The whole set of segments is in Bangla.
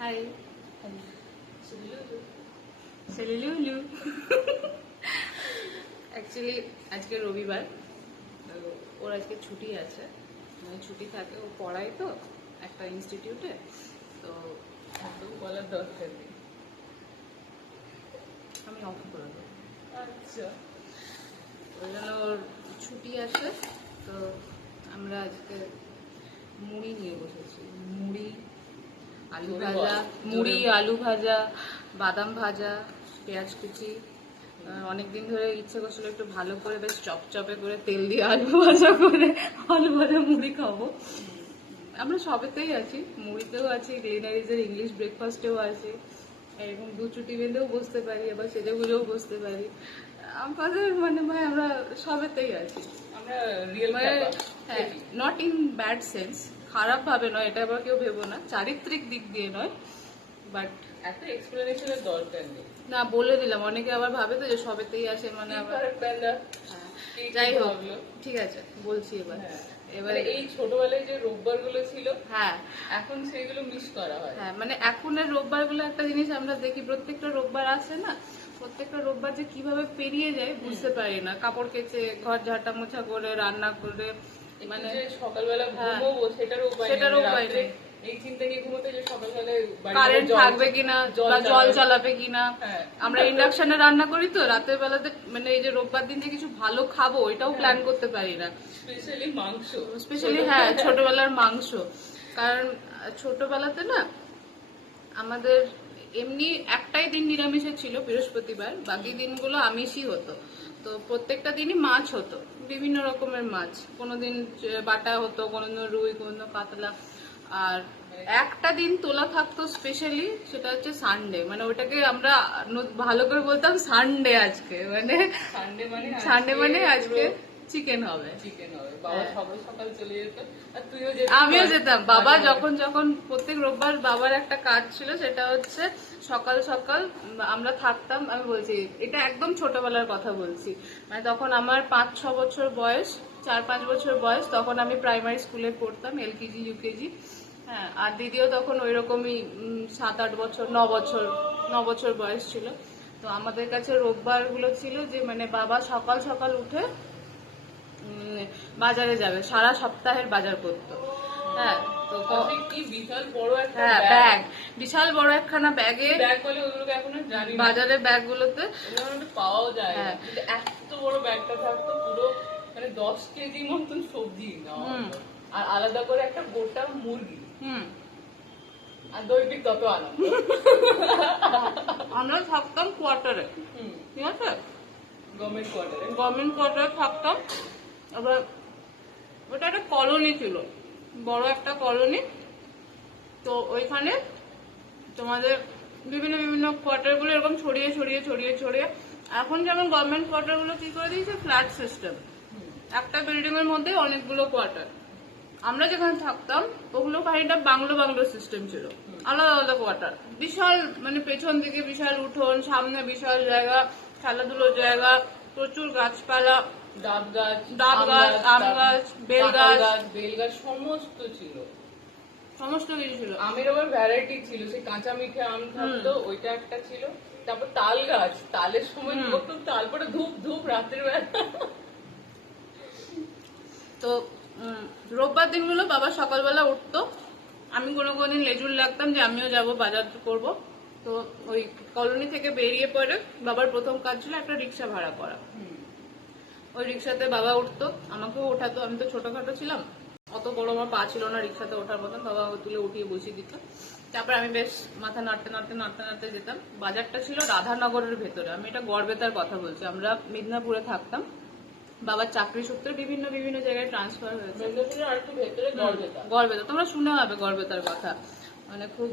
হাই সেলিলুলু। অ্যাকচুয়ালি আজকে রবিবার, ওর আজকে ছুটি আছে, মানে ছুটি থাকে, ও পড়ায় তো একটা ইনস্টিটিউটে, তো এত বলার দরকার নেই, আমি অফ করে দেবো। আচ্ছা, ওই জন্য ওর ছুটি আছে, তো আমরা আজকে মুড়ি নিয়ে বসেছি। মুড়ি আলু ভাজা, বাদাম ভাজা, পেঁয়াজ কুচি। অনেকদিন ধরে ইচ্ছে করছিল একটু ভালো করে বেশ চপচপে করে তেল দিয়ে আলু ভাজা মুড়ি খাবো। আমরা সবেতেই আছি, মুড়িতেও আছি, গ্লেনারিজের ইংলিশ ব্রেকফাস্টেও আছি, এরকম দুচুটি বেঁধেও বসতে পারি, আবার সেজে গুজেও বসতে পারি। আমাদের মানে ভাই আমরা সবেতেই আছি, আমরা হ্যাঁ, নট ইন ব্যাড সেন্স, খারাপ ভাবে নয়, এটা আবার কেউ ভেবো না, চারিত্রিক দিক দিয়ে নয়, বাট এত এক্সপ্লেনেশনের দরকার নেই। না, বলে দিলাম, অনেকে আবার ভাবে তো যে সবেতেই আসে মানে আবার। যাই হোক, ঠিক আছে বলছি এবার। এবারে এই ছোটবেলায় যে রোববার গুলো ছিল, হ্যাঁ এখন সেইগুলো মিস করা হয়। হ্যাঁ, মানে এখনের রোববার গুলো একটা জিনিস আমরা দেখি, প্রত্যেকটা রোববার আসে না, প্রত্যেকটা রোববার যে কিভাবে পেরিয়ে যায় বুঝতে পারি না। কাপড় কেচে, ঘর ঝাঁটা মোছা করে, রান্না করে, মানে সকালবেলা ঘুমোবো সেটারও উপায় নেই। এই চিন্তা নিয়ে ঘুমোতে যে সকালবেলায় কারেন্ট থাকবে কিনা, জল চালাবে কিনা। আমরা ইন্ডাকশনে রান্না করি তো, রাতের বেলাতে মানে এই যে রোববার দিন যে কিছু ভালো খাবো এটাও প্ল্যান করতে পারি না। স্পেশালি হ্যাঁ, ছোটবেলার মাংস। কারণ ছোটবেলাতে না আমাদের এমনি একটাই দিন নিরামিষে ছিল, বৃহস্পতিবার, বাকি দিনগুলো আমিষই হতো। তো প্রত্যেকটা দিনই মাছ হতো, বিভিন্ন রকমের মাছ, কোনোদিন বাটা হতো, কোনোদিন রুই, কোনোদিন কাতলা। আর একটা দিন তোলা থাকতো স্পেশালি, সেটা হচ্ছে সানডে, মানে ওটাকে আমরা ভালো করে বলতাম সানডে আজকে, মানে সানডে মানে আজকে চিকেন হবে। আমিও যেতাম, বাবা যখন যখন প্রত্যেক রোববার বাবার একটা কাজ ছিল, সেটা হচ্ছে সকাল সকাল আমরা থাকতাম। আমি বলছি এটা একদম ছোটবেলার কথা বলছি, মানে তখন আমার 5-6 বছর বয়স, 4-5 বছর বয়স, তখন আমি প্রাইমারি স্কুলে পড়তাম, এলকেজি ইউকেজি। হ্যাঁ, আর দিদিও তখন ওই রকমই 7-8 বছর, 9 বছর বয়স ছিল। তো আমাদের কাছে রোববার গুলো ছিল যে মানে বাবা সকাল সকাল উঠে বাজারে যাবে, সারা সপ্তাহের বাজার করতো। হ্যাঁ, তো কি বিশাল বড় একটা ব্যাগ, বিশাল বড় একখানা ব্যাগে, ব্যাগ বলে ওগুলোকে এখন জানি না, বাজারের ব্যাগ গুলোতে পাওয়াও যায়। এত বড় ব্যাগটা থাকতো, পুরো মানে 10 কেজি মতন সবজি, আর আলাদা করে একটা গোটা মুরগি, আর দৈবিক তত আনন্দ। আমরা থাকতাম কোয়ার্টারে, ঠিক আছে, গভর্নমেন্ট কোয়ার্টারে থাকতাম। আবার ওটা একটা কলোনি ছিল, বড় একটা কলোনি। তো ওইখানে তোমাদের বিভিন্ন বিভিন্ন কোয়ার্টার গুলো এরকম ছড়িয়ে ছড়িয়ে ছড়িয়ে ছড়িয়ে, এখন যেমন গভর্নমেন্ট কোয়ার্টার গুলো কি করে দিয়েছে, ফ্ল্যাট সিস্টেম, একটা বিল্ডিং এর মধ্যে অনেকগুলো কোয়ার্টার। আমরা যেখানে থাকতাম ওগুলো খানিকটা বাংলো বাংলো সিস্টেম ছিল, আলাদা আলাদা কোয়ার্টার, বিশাল, মানে পেছন দিকে বিশাল উঠোন, সামনে বিশাল জায়গা, খেলাধুলোর জায়গা, প্রচুর গাছপালা, ডাব গাছ, আম গাছ, বেল গাছ সমস্ত ছিল, সমস্ত কিছু ছিল। আমের আবার ভ্যারাইটি ছিল, সেই কাঁচা মিঠে আম থাকতো, ওইটা একটা ছিল। তারপর তাল গাছ, তালের সময় কত তাল পরে ধূপ ধূপ রাতের বেলা। তো রোববার দিনগুলো বাবা সকালবেলা উঠতো, আমি কোনো কোনোদিন লেজুর লাগতাম যে আমিও যাব বাজার করব। তো ওই কলোনি থেকে বেরিয়ে পড়ে বাবার প্রথম কাজ ছিল একটা রিক্সা ভাড়া করা। ওই রিক্সাতে বাবা উঠতো, আমাকেও ওঠাতো, আমি তো ছোটখাটো ছিলাম, অত বড় আমার পা ছিল না রিক্সাতে ওঠার মতন, বাবা তুলে উঠিয়ে বসিয়ে দিত। তারপর আমি বেশ মাথা নাড়তে নাড়তে নাড়তে নাড়তে যেতাম। বাজারটা ছিল রাধানগরের ভেতরে, আমি এটা গড়বেতার কথা বলছি, আমরা মিদনাপুরে থাকতাম। বাবার চাকরি সূত্রে বিভিন্ন বিভিন্ন জায়গায় ট্রান্সফার হয়েছে। গড়বেতা, তোমরা শুনে হবে গড়বেতার কথা, মানে খুব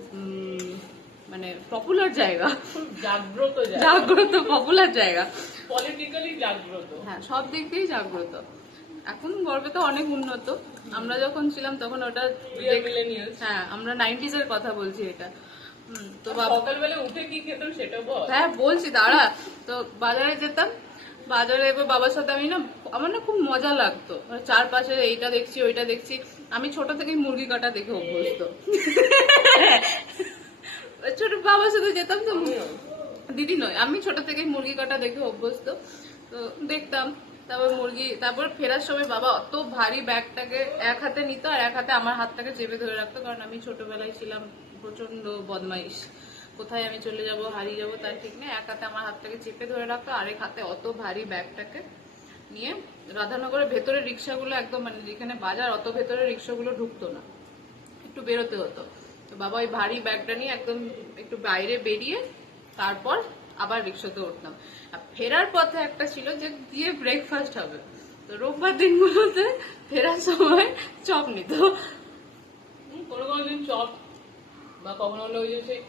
মানে পপুলার জায়গা, জাগ্রত পপুলার জায়গা, পলিটিক্যালি জাগ্রত, হ্যাঁ সব দিক দিয়েই জাগ্রত। এখন গড়বেতা অনেক উন্নত, আমরা যখন ছিলাম তখন ওটা, হ্যাঁ আমরা 90s এর কথা বলছি এটা। তো সকালবেলা উঠে কি খেতাম সেটা বল। হ্যাঁ বলছি, দাঁড়া। তো বাজারে যেতাম, বাজারে এবার বাবার সাথে আমি না, আমার না খুব মজা লাগতো, চারপাশে এইটা দেখছি ওইটা দেখছি। আমি ছোট থেকেই মুরগি কাটা দেখে অভ্যস্ত, বাবার সাথে যেতাম তো, দিদি নয় আমি ছোট থেকে মুরগি কাটা দেখে অভ্যস্ত, তো দেখতাম। তারপর ফেরার সময় বাবা অত ভারী ব্যাগটাকে এক হাতে নিত আর এক হাতে আমার হাতটাকে চেপে ধরে রাখতো, কারণ আমি ছোটবেলায় ছিলাম প্রচন্ড বদমাইশ, কোথায় আমি চলে যাব হারিয়ে যাব তার ঠিক নেই। এক হাতে আমার হাতটাকে চেপে ধরে রাখতো, আরেক হাতে অত ভারী ব্যাগটাকে নিয়ে রাধানগরের ভেতরে রিক্সাগুলো একদম মানে যেখানে বাজার অত ভেতরে রিক্সাগুলো ঢুকতো না, একটু বেরোতে হতো। তো বাবা ওই ভারী ব্যাগটা নিয়ে একদম একটু বাইরে বেরিয়ে তারপর আবার রিক্সাতে উঠতাম। আর ফেরার পথে একটা ছিল যে দিয়ে ব্রেকফাস্ট হবে, তো রোববার দিনগুলোতে ফেরার সময় চপ নিত, কোনো কোনো দিন চপ বা কখনো হলো ওই যে সেই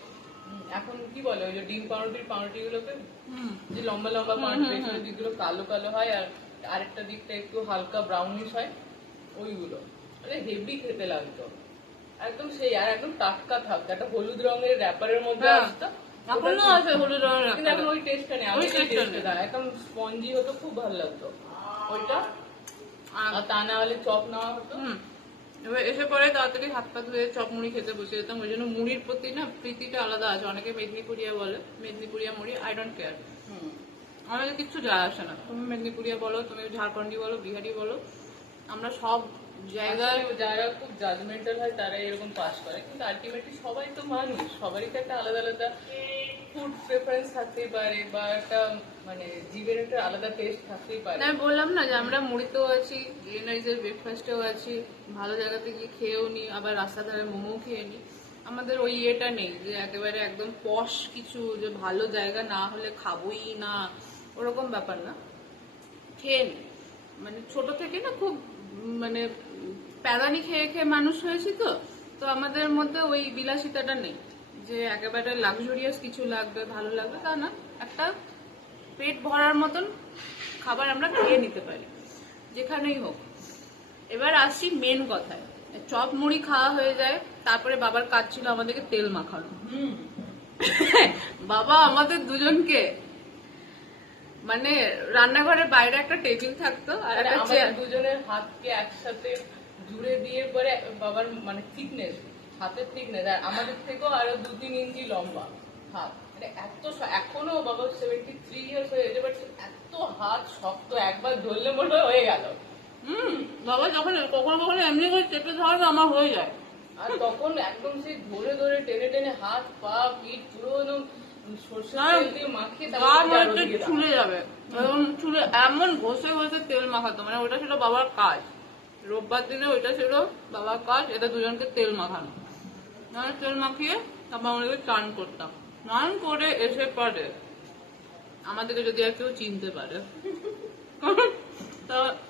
এখন কি বলে ওই যে ডিম পাউরুটি গুলোকে যে লম্বা লম্বা পাউরুটি, পেছনের দিকগুলো কালো কালো হয় আর আরেকটা দিকটা একটু হালকা ব্রাউনিশ হয়, ওইগুলো মানে হেভি খেতে লাগতো একদম সেই। আর একদম টাটকা থাকতো, একটা হলুদ রঙের র্যাপারের মধ্যে আসতো, এখনো আছে হলুদ রঙের, কিন্তু এখন ওই টেস্টটা নেই, আমি টেস্টটা একদম স্পঞ্জি হতো, খুব ভালো লাগতো ওইটা। আর তা না হলে চপ নেওয়া হতো। এবার এসে পরে তাড়াতাড়ি হাত পা ধুয়ে চপ মুড়ি খেতে বসে যেতাম, ওই জন্য মুড়ির প্রতি না প্রীতিটা আলাদা আছে। অনেকে মেদিনীপুরিয়া বলে, মেদিনীপুরিয়া মুড়ি, আই ডোন্ট কেয়ার, আমাদের কিচ্ছু যায় আসে না। তুমি মেদিনীপুরিয়া বলো, তুমি ঝাড়খন্ডি বলো, বিহারি বলো, আমরা সব জায়গায় যারা খুব জাজমেন্টাল হয় তারা এরকম পাস করে, কিন্তু আলটিমেটলি সবাই তো মানুষ, সবারই তো একটা আলাদা আলাদা ফুড প্রেফারেন্স থাকতেই পারে বা একটা মানে জীবের একটা আলাদা টেস্ট থাকতেই পারে। আমি বললাম না যে আমরা মুড়িতেও আছি, গ্রিনারিজের ব্রেকফাস্টেও আছি, ভালো জায়গাতে গিয়ে খেয়েও নি, আবার রাস্তা ধারে মোমো খেয়ে নি। আমাদের ওই ইয়েটা নেই যে একেবারে একদম পশ কিছু, যে ভালো জায়গা না হলে খাবোই না, ওরকম ব্যাপার না, খেয়ে নি। মানে ছোট থেকে না খুব মানে প্যাদানি খেয়ে খেয়ে মানুষ হয়েছি, তো তো আমাদের মধ্যে ওই বিলাসিতাটা নেই যে একেবারে লাক্সারিয়াস কিছু লাগবে ভালো লাগবে, তা না, একটা পেট ভরার মতন খাবার আমরা খেয়ে নিতে পারি যেখানেই হোক। এবার আসছি মেন কথায়, চপ মুড়ি খাওয়া হয়ে যায়, তারপরে বাবার কাজ ছিল আমাদেরকে তেল মাখানো। বাবা আমাদের দুজনকে মানে রান্নাঘরের বাইরে একটা টেবিল থাকতো আর একটা চেয়ার, দুজনের হাতকে একসাথে জুড়ে দিয়ে পরে বাবার মানে থিকনেস, হাতের থিকনেস আর আমাদের থেকেও আরো 2-3 ইঞ্চি লম্বা হাত, মানে এত এখনো বাবা 73 ইয়ার্স হয়ে গেছে, বাট এত হাত শক্ত, একবার ধরলে মনে হয়ে গেল। বাবা যখন কখনো কখনো এমনি করে চেপে ধরে আমার হয়ে যায়, আর তখন একদম সেই ধরে ধরে টেনে টেনে হাত পা পিঠ পুরো একদম ছুলে যাবে, ছুলে এমন ঘষে ঘষে তেল মাখাতো, মানে ওটা ছিল বাবার কাজ। রোববার দিনে ওইটা ছিল বাবার কাজ, এটা দুজনকে তেল মাখানো। মানে তেল মাখিয়ে তারপর আমাদেরকে স্নান করতাম, স্নান করে এসে পরে আমাদেরকে যদি আর কেউ চিনতে পারে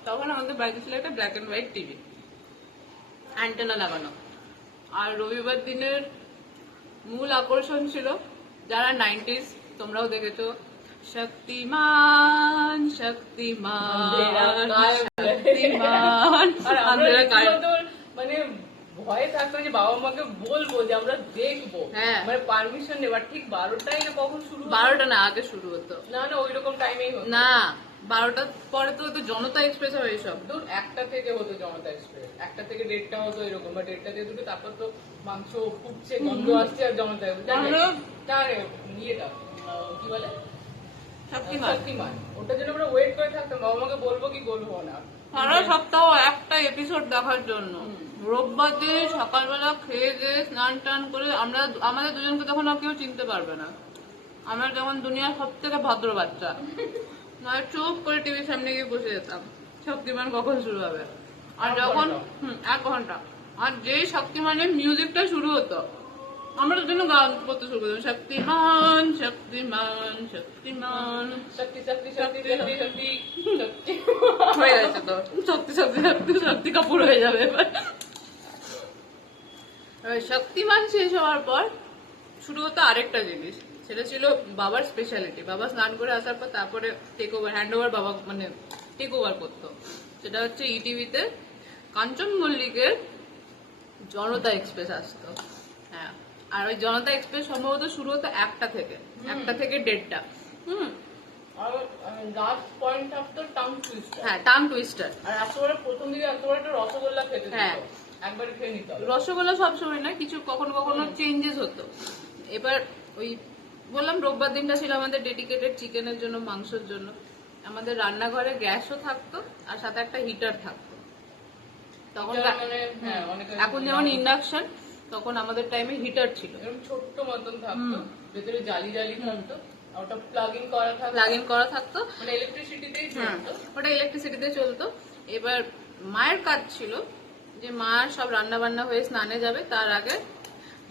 তখন আমাদের বাড়িতে ছিল একটা black and white TV, antenna লাগানো। আর রবিবার দিনের মূল আকর্ষণ ছিল, যারা 90s তোমরাও দেখেছো, শক্তিমান শক্তিমান শক্তিমান, মানে ভয়ে থাকতো যে বাবা মাকে বলবো যে আমরা দেখবো, মানে পারমিশন নেবার। ঠিক 12টাই না কখন শুরু, 12টা না আগে শুরু হতো, না না ওই রকম টাইমেই হতো না, 12টার পরে তো হতো জনতা এক্সপ্রেস হবে এইসব, দূর 1টা থেকে হতো জনতা এক্সপ্রেস, 1টা থেকে 1:30 হতো এরকম, বা 1:30 থেকে দুটো, তারপর তো মাংস ফুটছে গন্ধ আসছে আর জনতা ইয়েটা কি বলে শক্তিমান, ওটার জন্য আমরা ওয়েট করে থাকতাম বাবা মাকে বলবো কি বলবো না, সারা সপ্তাহ একটা এপিসোড দেখার জন্য। রোববার দিন সকালবেলা খেয়ে দিয়ে স্নান টান করে আমরা, আমাদের দুজনকে তখন আর কেউ চিনতে পারবে না, আমরা যখন দুনিয়ার সব থেকে ভদ্র বাচ্চা, নয় চুপ করে টিভির সামনে গিয়ে বসে যেতাম শক্তিমান কখন শুরু হবে। আর যখন 1 ঘন্টা, আর যেই শক্তিমানের মিউজিকটা শুরু হতো আমরা দুজনে গান করতে শুরু করতাম, শক্তিমান শক্তিমান শক্তিমান শক্তি শক্তি শক্তি শক্তি শক্তি শক্তি হয়ে যাচ্ছে তো, শক্তি শক্তি শক্তি শক্তি কাপুর হয়ে যাবে এবার। শক্তিমান শেষ হওয়ার পর শুরু হতো আরেকটা জিনিস, সেটা ছিল বাবার স্পেশালিটি। বাবা স্নান করে আসার পর তারপরে টেক ওভার, হ্যান্ড ওভার বাবা মানে টেক ওভার করতো, সেটা হচ্ছে ইটিভিতে কাঞ্চন মল্লিকের জনতা এক্সপ্রেস আসতো। হ্যাঁ, আর ওই জনতা এক্সপ্রেস সম্ভবত শুরু হতো 1টা থেকে 1:30। আর লাস্ট পয়েন্ট থাকতো টাং টুইস্টার, হ্যাঁ টাং টুইস্টার। আর একেবারে প্রথম দিকে একেবারে একটা রসগোল্লা খেতে, হ্যাঁ একবার খেয়ে নিতে হবে। রসগোল্লা সবসময় না, কিছু কখনো কখনো চেঞ্জেস হতো। এবার ওই বললাম রোববার দিনটা ছিল আমাদের ডেডিকেটেড চিকেনের জন্য, মাংসের জন্য। আমাদের রান্নাঘরে গ্যাসও থাকতো আর সাথে একটা হিটার থাকতো তখন। এখন যেমন ইন্ডাকশন, তখন আমাদের টাইমে হিটার ছিল, ছোট্ট মতন থাকতো, ভেতরে জালি জালি থাকতো, ওটা প্লাগ ইন করা থাকতো, মানে ইলেকট্রিসিটিতেই চলতো। ওটা ইলেকট্রিসিটিতে চলতো। এবার মায়ের কাজ ছিল যে মা সব রান্না বান্না হয়ে স্নানে যাবে, তার আগে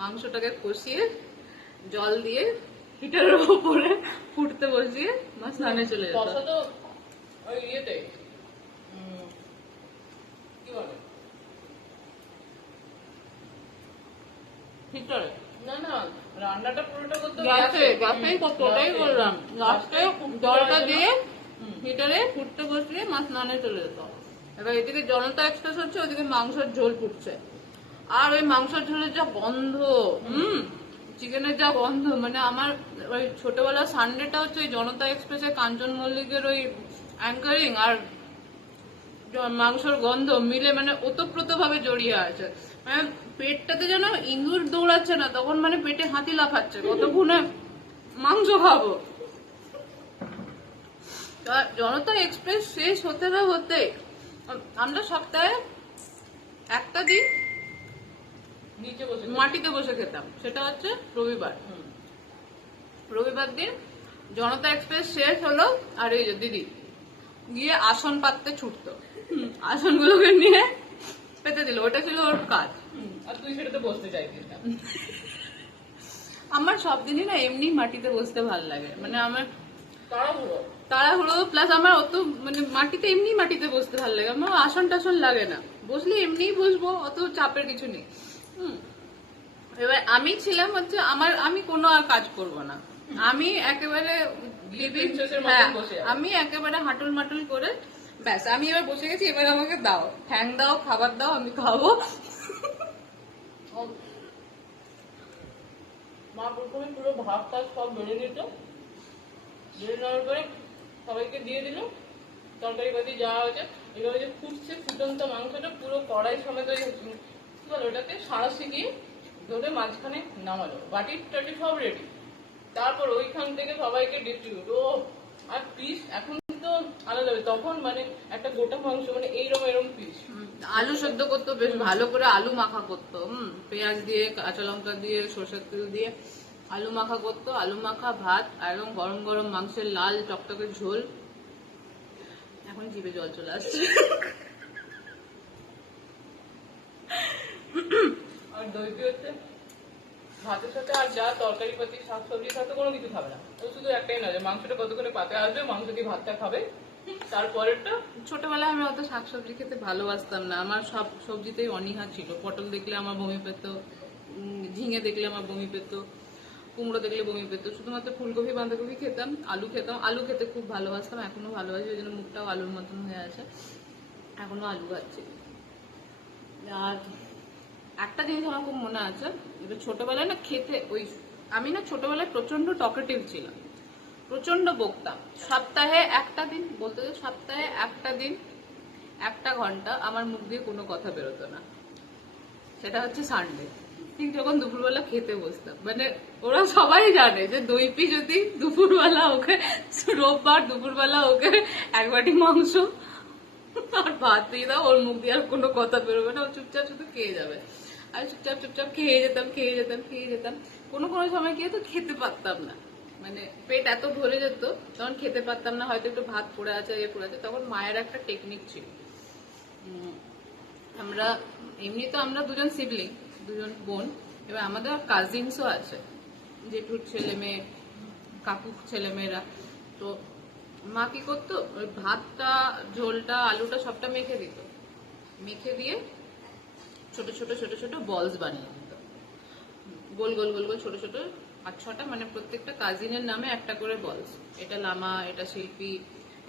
মাংসটাকে কষিয়ে জল দিয়ে হিটারের উপরে ফুটতে বসিয়ে মা স্নানে চলে যেত। কষা তো ওই ইয়েতে কি বলে হিটারে না না, রান্নাটা পুরোটা করতে গ্যাসেই করতো, ওটাই বললাম। লাস্টে জলটা দিয়ে হিটারে ফুটতে বসিয়ে মা স্নানে চলে যেত। এবার এদিকে জনতা এক্সপ্রেস হচ্ছে, ওইদিকে মাংসের ঝোল ফুটছে, আর ওই মাংসের ঝোলের যা গন্ধ, চিকেনের যা গন্ধ, মানে আমার ওই ছোটবেলা সানডেটা হচ্ছে ওই জনতা এক্সপ্রেসে কাঞ্চন মল্লিকের ওই অ্যাঙ্কারিং আর মাংসের গন্ধ মিলে মানে ওতপ্রোত ভাবে জড়িয়ে আছে। মানে পেটটাতে যেন ইঁদুর দৌড়াচ্ছে না, তখন মানে পেটে হাতি লাফাচ্ছে কতক্ষণে মাংস খাবো। জনতা এক্সপ্রেস শেষ হতে না হতে আমরা সপ্তাহে একটা দিন নিচে বসে মাটিতে বসে খেতাম, সেটা হচ্ছে রবিবার। রবিবার দিন জনতা এক্সপ্রেস শেষ হলো আর এই যে দিদি গিয়ে আসন পাততে ছুটতো, আসনগুলোকে নিয়ে পেতে দিল, ওটা ছিল ওর কাজ। আর তুই সেটাতে বসতে চাইতিস না। আমার সব দিনই না এমনি মাটিতে বসতে ভাল লাগে, মানে আমার তাড়াহুড়ো প্লাস আমার অত মানে মাটিতে এমনি মাটিতে বসতে ভাল লাগে, আমার আসন টাসন লাগে না, বসলে এমনিই বসবো, অত চাপের কিছু নেই। এবার আমি ছিলাম হচ্ছে আমি কোনো আর কাজ করব না, আমি একেবারে আমি একেবারে হাঁটুল মাটুল করে ব্যাস আমি এবার বসে গেছি, এবার আমাকে দাও ঠ্যাং দাও খাবার দাও আমি খাবো। মা প্রথমে পুরো ভাত টাত সব বেড়ে নিত, বেড়ে নেওয়ার পরে সবাইকে দিয়ে দিল তরকারি পাতি যা হয়েছে। এবার যে ফুটছে ফুটন্ত মাংসটা পুরো কড়াই সমেত কি বলে ওটাকে সারা শিখিয়ে ধরে মাঝখানে নামালো, বাটি টাটি সব রেডি। তারপর ওইখান থেকে সবাইকে ডিস্ট্রিবিউট। ও আর পিস এখন তো আলাদা, তখন মানে একটা গোটা মাংস মানে এরম পিস। আলু সেদ্ধ করতো বেশ ভালো করে, আলু মাখা করতো, পেঁয়াজ দিয়ে কাঁচা লঙ্কা দিয়ে সরষের তেল দিয়ে আলু মাখা করতো, আলু মাখা ভাত একদম গরম গরম মাংসের লাল টকটকে ঝোল। এখন জিভে জল চলে আসছে। আর দইটি হচ্ছে ভাতের সাথে আর যা তরকারি পাতি শাকসবজির সাথে কোনো কিছু খাবে না, ও শুধু একটাই না যে মাংসটা কতক্ষণে পাতে আসবে, মাংস দিয়ে ভাতটা খাবে। তারপরেরটা ছোটবেলায় আমি অত শাকসবজি খেতে ভালোবাসতাম না, আমার সব সবজিতেই অনীহা ছিল। পটল দেখলে আমার বমি পেত, ঝিঙে দেখলে আমার বমি পেত, কুমড়ো দেখলে বমি পেত। শুধুমাত্র ফুলকপি বাঁধাকপি খেতাম, আলু খেতাম, আলু খেতে খুব ভালোবাসতাম, এখনো ভালোবাসি, ওই জন্য মুখটাও আলুর মতন হয়ে আছে, এখনো আলু খাচ্ছি। আর একটা জিনিস আমার খুব মনে আছে, ছোটবেলায় না খেতে ওই আমি না ছোটবেলায় প্রচন্ড টকেটিভ ছিলাম, প্রচন্ড বকতাম। সপ্তাহে একটা দিন, বলতে সপ্তাহে একটা দিন 1 ঘন্টা আমার মুখ দিয়ে কোনো কথা বেরোতো না, সেটা হচ্ছে সানডে। ঠিক যখন দুপুরবেলা খেতে বসতাম, মানে ওরা সবাই জানে যে দইপি যদি দুপুরবেলা ওকে, রোববার দুপুরবেলা ওকে 1 বাটি মাংস আর ভাত দিয়ে দাও, ওর মুখ দিয়ে আর কোনো কথা বেরোবে না, ও চুপচাপ শুধু খেয়ে যাবে। আর চুপচাপ খেয়ে যেতাম। কোনো সময় গিয়ে তো খেতে পারতাম না, মানে পেট এত ভরে যেত তখন খেতে পারতাম না, হয়তো একটু ভাত পড়ে আছে পড়ে আছে। তখন মায়ের একটা টেকনিক ছিল, আমরা এমনি তো আমরা দুজন সিবলিং, দুজন বোন, এবার আমাদের কাজিনসও আছে, জেঠুর ছেলে মেয়ে, কাকু ছেলে মেয়েরা। তো মা কি করতো, ওই ভাতটা ঝোলটা আলুটা সবটা মেখে দিত, মেখে দিয়ে ছোট ছোট বলস বানিয়ে দিত, গোল গোল গোল গোল ছোট ছোট 5-6টা, মানে প্রত্যেকটা কাজিনের নামে একটা করে বলস। এটা লামা, এটা শিল্পী,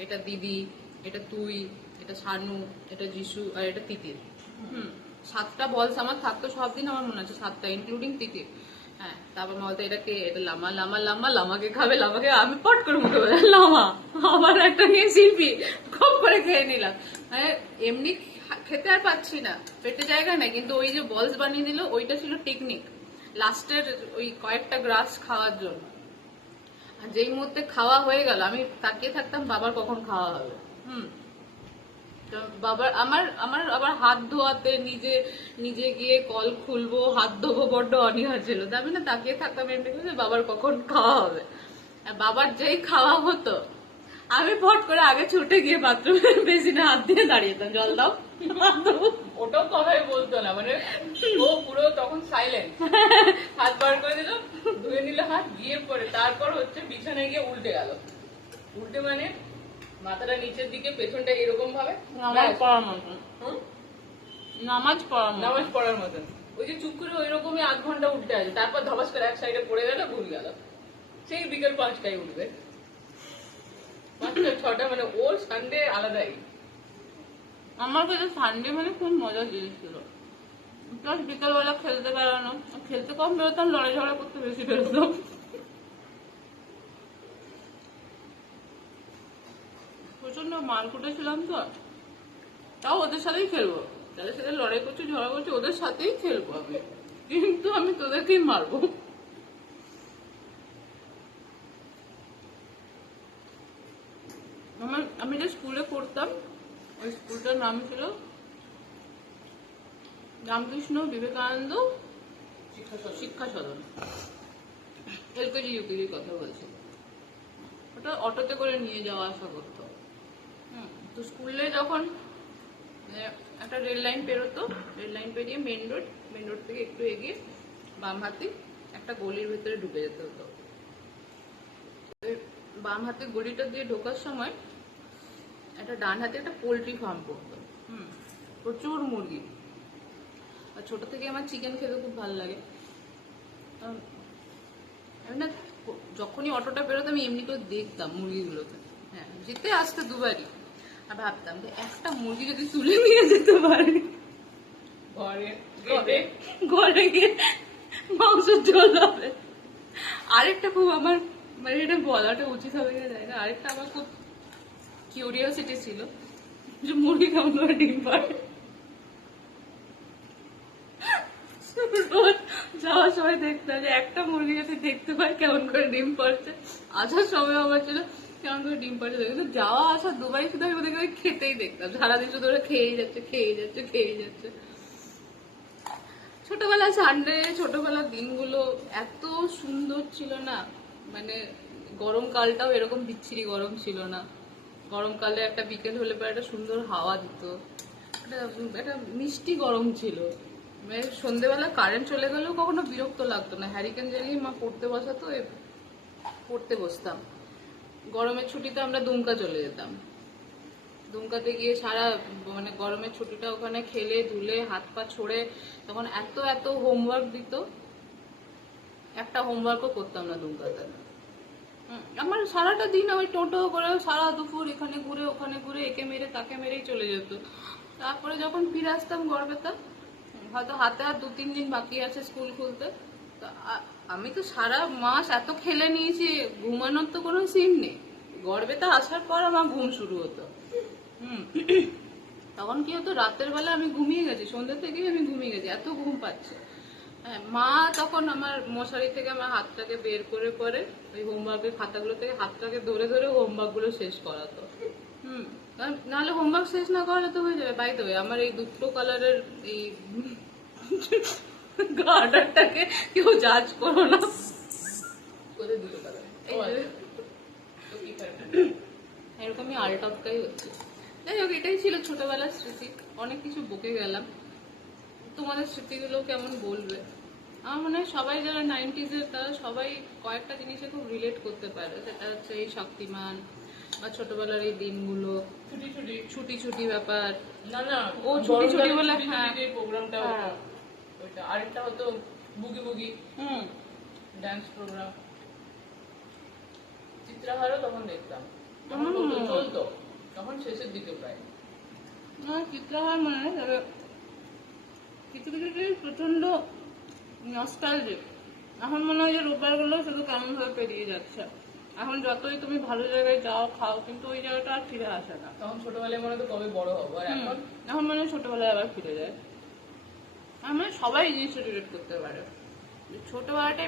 এটা দিদি, এটা তুই, এটা শানু, এটা যিশু আর এটা তিতির। 7টা বলস আমার থাকতো সব দিন, আমার মনে আছে 7টা ইনক্লুডিং তিতির। হ্যাঁ, তারপর মা বলতো এটাকে, এটা লামা লামা লামা, লামাকে খাবে, লামাকে, আমি পট করে মুখে বলে লামা, আবার একটা নিয়ে শিল্পী, খুব করে খেয়ে নিলাম। মানে এমনি খেতে আর পাচ্ছি না, পেটে জায়গা নাই, কিন্তু ওই যে বলস বানিয়ে দিল ওইটা ছিল টেকনিক। লাস্টের ওই কয়েকটা গ্রাস খাওয়ার জন্য। আর যেই মুহূর্তে খাওয়া হয়ে গেল আমি তাকিয়ে থাকতাম বাবার কখন খাওয়া হবে। তো বাবার আমার আমার আবার হাত ধোয়াতে নিজে নিজে গিয়ে কল খুলবো, হাত ধোবো বড্ড অনীহা ছিল। তো আমি না তাকিয়ে থাকতাম এমনি করে বাবার কখন খাওয়া হবে। আর বাবার যেই খাওয়া হতো আমি ফট করে আগে ছুটে গিয়ে বাথরুমের বেসিনে হাত দিয়ে দাঁড়িয়েতাম, জল দাও, হাত ধোবো। ওটাও কথাই বলতো না, মানে ও পুরো তখন সাইলেন্ট, হাত বার করে দিল, ধুয়ে নিল হাত, গিয়ে পরে তারপর হচ্ছে বিছানায় গিয়ে উল্টে গেল। উল্টে মানে মাথাটা নিচের দিকে, পেছনটা এরকম ভাবে নামাজ পড়ার মতন, হুম? নামাজ পড়ার মতন। নামাজ পড়ার মতন ওই যে চুপ করে ওই রকমই আধ ঘন্টা উল্টে আছে, তারপর ধবাস করে এক সাইডে পড়ে গেল, ভুল গেল। সেই বিকেল 5টায় উঠবে, 5টা 6টা, মানে ওর সানডে আলাদাই। আমার কাছে সানডে মানে খুব মজার জিনিস ছিল। প্লাস বিকালবেলা খেলতে বেরোনো, খেলতে কম বেরোতাম, লড়াই ঝগড়া করতে বেশি বেরোতাম। প্রচন্ড মারকুটে ছিলাম তো, তাও ওদের সাথেই খেলবো, যাদের সাথে লড়াই করছি ঝগড়া করছি ওদের সাথেই খেলবো আমি, কিন্তু আমি তোদেরকেই মারবো। আমি যে স্কুলে পড়তাম ওই স্কুলটার নাম ছিল রামকৃষ্ণ বিবেকানন্দ শিক্ষা সদন, এলকেজি ইউকেজির কথা বলছি। ওটা অটোতে করে নিয়ে যাওয়া আসা করতো। তো স্কুলে যখন একটা রেল লাইন পেরোতো, রেল লাইন পেরিয়ে মেন রোড থেকে একটু এগিয়ে বাম হাতে একটা গলির ভেতরে ঢুকে যেতে হতো। বাম হাতে গলিটা দিয়ে ঢোকার সময় একটা ডান হাতে একটা পোল্ট্রি ফার্ম করতো। প্রচুর মুরগি। আর ছোট থেকে আমার চিকেন খেতে খুব ভালো লাগে। আমি না যখনই অটোটা বেরোতো আমি এমনি করে দেখতাম মুরগিগুলোকে। হ্যাঁ, যেতে আসতে দুবারই। আর ভাবতাম যে একটা মুরগি যদি তুলে নিয়ে যেতে পারি ঘরে গিয়ে মাংস ঝোল হবে। আরেকটা খুব আমার, মানে এটা বলাটা উচিত হবে কিনা জানি না, আরেকটা আমার খুব কিউরিওসিটি ছিল যে মুরগি কেমন করে ডিম পারে। রোজ যাওয়ার সময় দেখতাম যে একটা মুরগি যদি দেখতে পাই কেমন করে ডিম পাড়ছে, আসার সময় আমার ছিল কেমন করে ডিম পাড়ছে। কিন্তু যাওয়া আসা দুবাই শুধু আমি ওদেরকে খেতেই দেখতাম, সারাদিন শুধু ওরা খেয়েই যাচ্ছে। ছোটবেলা সানডে, ছোটবেলার দিনগুলো এত সুন্দর ছিল না। মানে গরমকালটাও এরকম বিচ্ছিরি গরম ছিল না। গরমকালে একটা বিকেল হলে পরে একটা সুন্দর হাওয়া দিত, একটা মিষ্টি গরম ছিল। মানে সন্ধ্যেবেলা কারেন্ট চলে গেলেও কখনো বিরক্ত লাগতো না। হ্যারিকেন জ্বালিয়ে মা পড়তে বসাতো, পড়তে বসতাম। গরমের ছুটিতে আমরা দুমকা চলে যেতাম। দুমকাতে গিয়ে সারা মানে গরমের ছুটিটা ওখানে খেলে ধুলে হাত পা ছড়ে, তখন এত হোমওয়ার্ক দিত, একটা হোমওয়ার্কও করতাম না দুমকাতে। আমার সারাটা দিন ওই টোটো করে সারা দুপুর এখানে ঘুরে ওখানে ঘুরে একে মেরে তাকে মেরেই চলে যেত। তারপরে যখন ফিরে আসতাম গড়বেতা, হয়তো হাতে আর 2-3 দিন বাকি আছে স্কুল খুলতে, আমি তো সারা মাস এত খেলে নিয়েছি, ঘুমানোর তো কোনো সিন নেই। গড়বেতা আসার পর আমার ঘুম শুরু হতো। তখন কি হতো, রাতের বেলা আমি ঘুমিয়ে গেছি, সন্ধ্যে থেকেই আমি ঘুমিয়ে গেছি, এত ঘুম পাচ্ছে। হ্যাঁ, মা তখন আমার মশারি থেকে আমার হাতটাকে বের করে পরে ওই হোমওয়ার্কের খাতাগুলো থেকে হাতটাকে ধরে ধরে হোমওয়ার্ক গুলো শেষ করাতো। নাহলে হোমওয়ার্ক শেষ না করালে তো হয়ে যাবে। বাই দ্য ওয়ে, আমার এই দুটো কালারের এই গার্ডারটাকে কেউ জাজ করো না। কোথায় দুটো কালার? এরকমই আলটপকাই হচ্ছে। যাই হোক, এটাই ছিল ছোটবেলার স্মৃতি। অনেক কিছু বকে গেলাম। তোমাদের স্মৃতিগুলো কেমন বলবে? আমার মনে হয় সবাই যারা 90s এর তারা সবাই কয়েকটা জিনিসে খুব রিলেট করতে পারে। সেটা হচ্ছে এই শক্তিমান বা ছোটবেলার এই দিনগুলো, ছুটি ব্যাপার। না ও ছুটি বলে, হ্যাঁ, প্রোগ্রামটা ওইটা। আরেকটা হতো বুগি ডান্স প্রোগ্রাম, চিত্রাহারও তখন দেখতাম, চলতো তখন শেষের দিকে প্রায়। চিত্রাহার মনে হয়, তবে কিছু প্রচন্ড নস্টালজিক। এখন মনে হয় যে রোববারগুলো শুধু কেমন ভাবে পেরিয়ে যাচ্ছে। এখন যতই তুমি ভালো জায়গায় যাও খাও, কিন্তু ওই জায়গাটা আর ফিরে আসে না। তখন ছোটবেলায় মনে হতো কবে বড় হবো, আর এখন মনে হয় ছোটবেলায় আবার ফিরে যায়। আমার সবাই জিনিসটা রিলেট করতে পারে। ছোটবেলাটাই